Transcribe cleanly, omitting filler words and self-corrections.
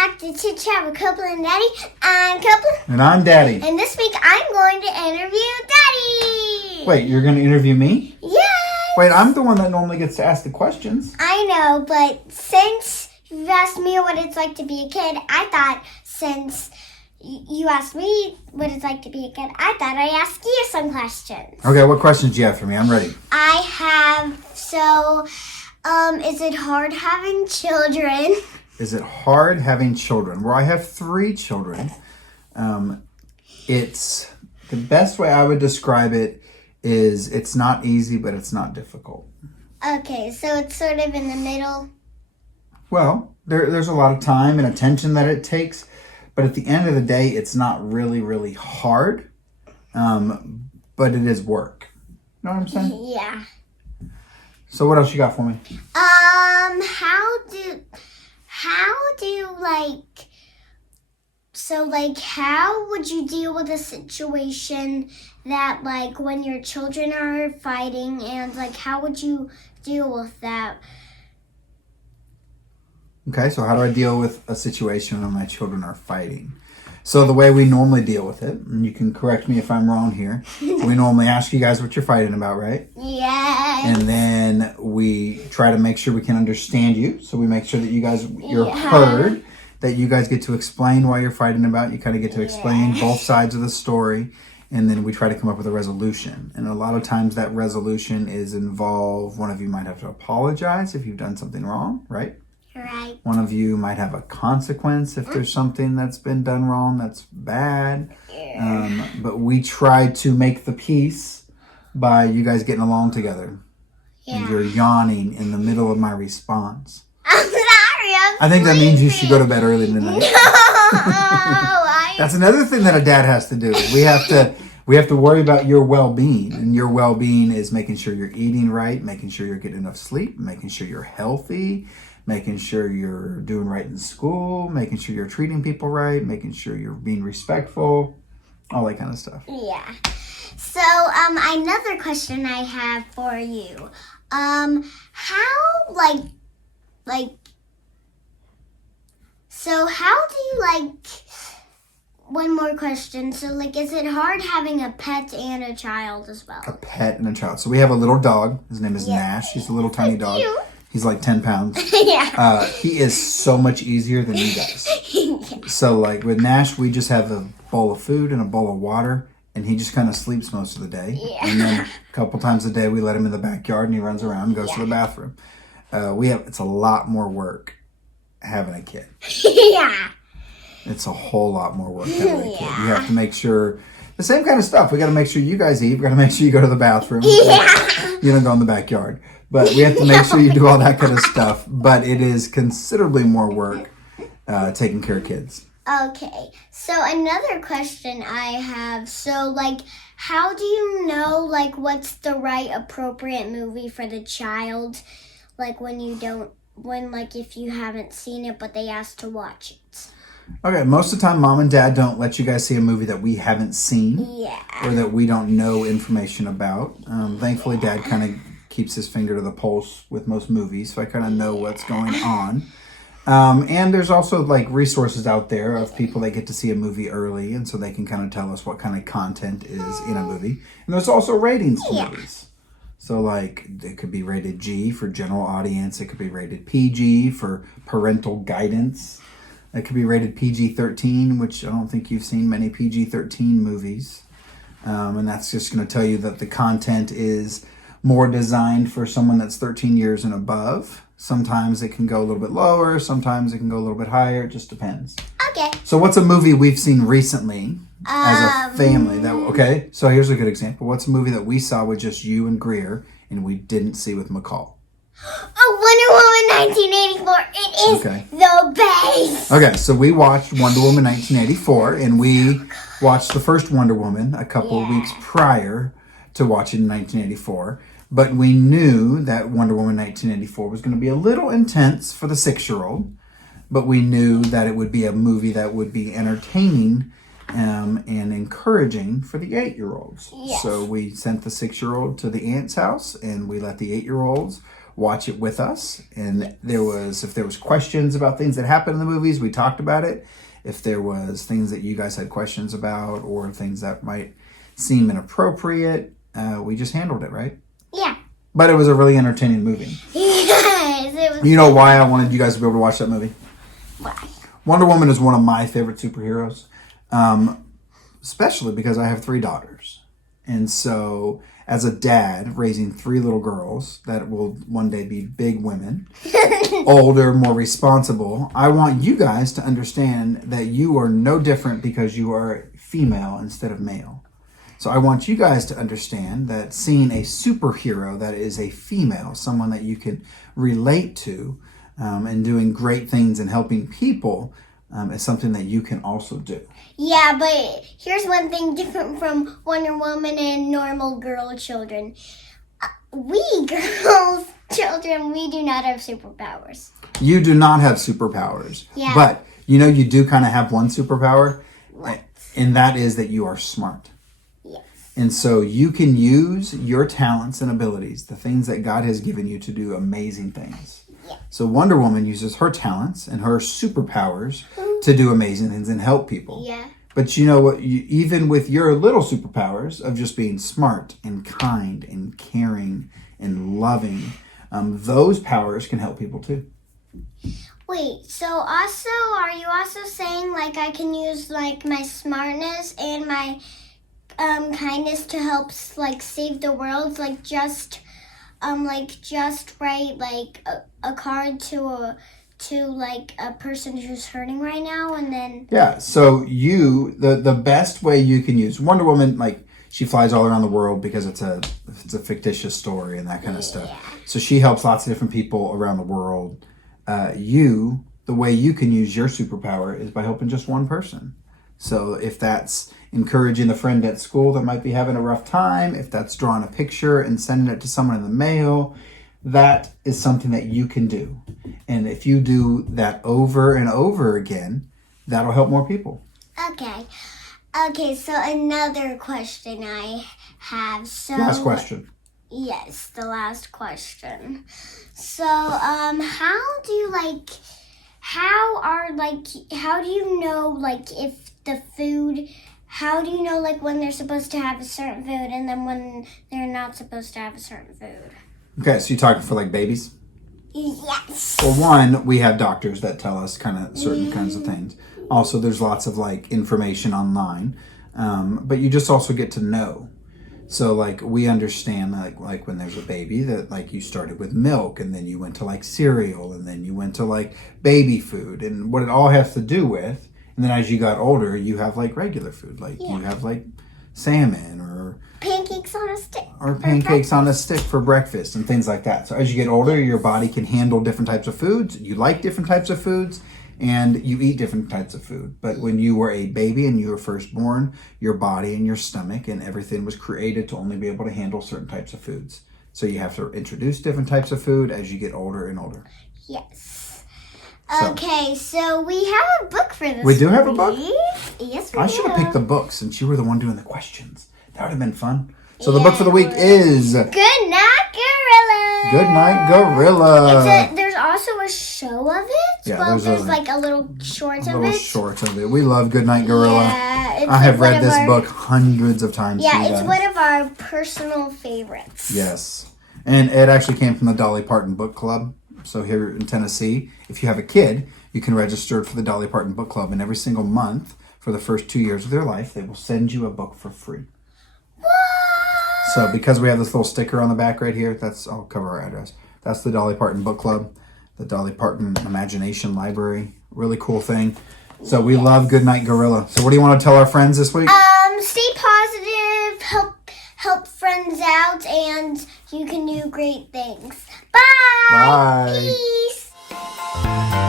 back to Chit Chat with Copelyn and Daddy. I'm Copelyn. And I'm Daddy. And this week I'm going to interview Daddy. Wait, you're going to interview me? Yes. Wait, I'm the one that normally gets to ask the questions. I know, but since you've asked me what it's like to be a kid, I thought since you asked me what it's like to be a kid, I thought I'd ask you some questions. Okay, what questions do you have for me? I'm ready. I have, is it hard having children? Is it hard having children? Well, I have 3 children. It's the best way I would describe it is it's not easy, but it's not difficult. Okay, so it's sort of in the middle. Well, there's a lot of time and attention that it takes, but at the end of the day, it's not really, really hard, but it is work. You know what I'm saying? Yeah. So what else you got for me? How would you deal with a situation that, like, when your children are fighting, and, like, how would you deal with that? Okay, so how do I deal with a situation when my children are fighting? So the way we normally deal with it, and you can correct me if I'm wrong here, we normally ask you guys what you're fighting about, right? Yes. And then we try to make sure we can understand you. So we make sure that you're heard, that you guys get to explain why you're fighting about. You kind of get to explain both sides of the story. And then we try to come up with a resolution. And a lot of times that resolution is involved, one of you might have to apologize if you've done something wrong, right? Right. One of you might have a consequence if there's something that's been done wrong that's bad. But we try to make the peace by you guys getting along together. Yeah. And you're yawning in the middle of my response. I'm sorry. I think that means you should go to bed early tonight. That's another thing that a dad has to do. We have to worry about your well-being, and your well-being is making sure you're eating right, making sure you're getting enough sleep, making sure you're healthy, making sure you're doing right in school, making sure you're treating people right, making sure you're being respectful, all that kind of stuff. Yeah. So, another question I have for you. How do you one more question. So, is it hard having a pet and a child as well? A pet and a child. So we have a little dog. His name is Nash. He's a little tiny dog. Cute. He's like 10 pounds. Yeah. He is so much easier than you guys. So with Nash, we just have a bowl of food and a bowl of water, and he just kind of sleeps most of the day. Yeah. And then a couple times a day, we let him in the backyard, and he runs around and goes to the bathroom. It's a lot more work having a kid. Yeah. It's a whole lot more work having a kid. You have to make sure the same kind of stuff. We got to make sure you guys eat. We got to make sure you go to the bathroom. Yeah. You don't go in the backyard. But we have to make sure you do all that kind of stuff. But it is considerably more work taking care of kids. Okay. So another question I have. So, how do you know, what's the right appropriate movie for the child? If you haven't seen it, but they ask to watch it. Okay, most of the time, Mom and Dad don't let you guys see a movie that we haven't seen. Yeah. Or that we don't know information about. Thankfully, Dad kind of keeps his finger to the pulse with most movies, so I kind of know what's going on. And there's also resources out there of people that get to see a movie early, and so they can kind of tell us what kind of content is in a movie. And there's also ratings to movies. So it could be rated G for general audience. It could be rated PG for parental guidance. It could be rated PG-13, which I don't think you've seen many PG-13 movies. And that's just going to tell you that the content is more designed for someone that's 13 years and above. Sometimes it can go a little bit lower. Sometimes it can go a little bit higher. It just depends. Okay. So what's a movie we've seen recently as a family? So here's a good example. What's a movie that we saw with just you and Greer and we didn't see with McCall? Wonder Woman 1984. It is the best. Okay, so we watched Wonder Woman 1984, and we watched the first Wonder Woman a couple of weeks prior to watching 1984. But we knew that Wonder Woman 1984 was going to be a little intense for the 6-year-old, but we knew that it would be a movie that would be entertaining and encouraging for the 8-year-olds. Yes. So we sent the 6-year-old to the aunt's house, and we let the 8-year-olds watch it with us. And if there was questions about things that happened in the movies, we talked about it. If there was things that you guys had questions about or things that might seem inappropriate, we just handled it, right? Yeah. But it was a really entertaining movie. Yes, it was. You know why I wanted you guys to be able to watch that movie? Why? Wonder Woman is one of my favorite superheroes, especially because I have 3 daughters. And so, as a dad raising 3 little girls that will one day be big women, older, more responsible, I want you guys to understand that you are no different because you are female instead of male. So I want you guys to understand that seeing a superhero that is a female, someone that you can relate to, and doing great things and helping people is something that you can also do. Yeah, but here's one thing different from Wonder Woman and normal girl children. We girls children, we do not have superpowers. You do not have superpowers. Yeah. But you do kind of have one superpower. What? And that is that you are smart. Yes. And so you can use your talents and abilities, the things that God has given you, to do amazing things. Yeah. So Wonder Woman uses her talents and her superpowers to do amazing things and help people. Yeah. But you know what? Even with your little superpowers of just being smart and kind and caring and loving, those powers can help people too. Wait, so also, are you also saying like I can use like my smartness and my kindness to help like save the world, like just write like a card to like a person who's hurting right now, and then Yeah, so the best way you can use Wonder Woman, like she flies all around the world because it's a fictitious story and that kind of stuff. So she helps lots of different people around the world. The way you can use your superpower is by helping just one person. So if that's encouraging the friend at school that might be having a rough time, if that's drawing a picture and sending it to someone in the mail, that is something that you can do. And if you do that over and over again, that'll help more people. Okay, so another question I have. So Last question. Yes, the last question. So, how do you know, like, if the food, how do you know, like, when they're supposed to have a certain food and then when they're not supposed to have a certain food? Okay, so you're talking for, like, babies? Yes. Well, one, we have doctors that tell us kind of certain kinds of things. Also, there's lots of, like, information online. But you just also get to know. So, like, we understand, like when there's a baby, that, like, you started with milk, and then you went to, like, cereal, and then you went to, like, baby food, and what it all has to do with. And then as you got older, you have, like, regular food. Like, you have, like, salmon or pancakes on a stick. Or pancakes on a stick for breakfast and things like that. So as you get older, your body can handle different types of foods. You like different types of foods. And you eat different types of food. But when you were a baby and you were first born, your body and your stomach and everything was created to only be able to handle certain types of foods. So you have to introduce different types of food as you get older and older. Yes. Okay, so we have a book for this. We do have a book? Yes, we do. I should have picked the book since you were the one doing the questions. That would have been fun. So the book for the week is Good Night Gorilla. Good Night Gorilla. There's also a show of it. Yeah, well, there's like a little short of it. Short of it. We love Good Night Gorilla. Yeah, I have read this book hundreds of times. Yeah, it's one of our personal favorites. Yes. And it actually came from the Dolly Parton Book Club. So here in Tennessee, if you have a kid, you can register for the Dolly Parton Book Club. And every single month for the first 2 years of their life, they will send you a book for free. So because we have this little sticker on the back right here, I'll cover our address. That's the Dolly Parton Book Club, the Dolly Parton Imagination Library. Really cool thing. So we love Good Night Gorilla. So what do you want to tell our friends this week? Stay positive, help friends out, and you can do great things. Bye. Bye. Peace.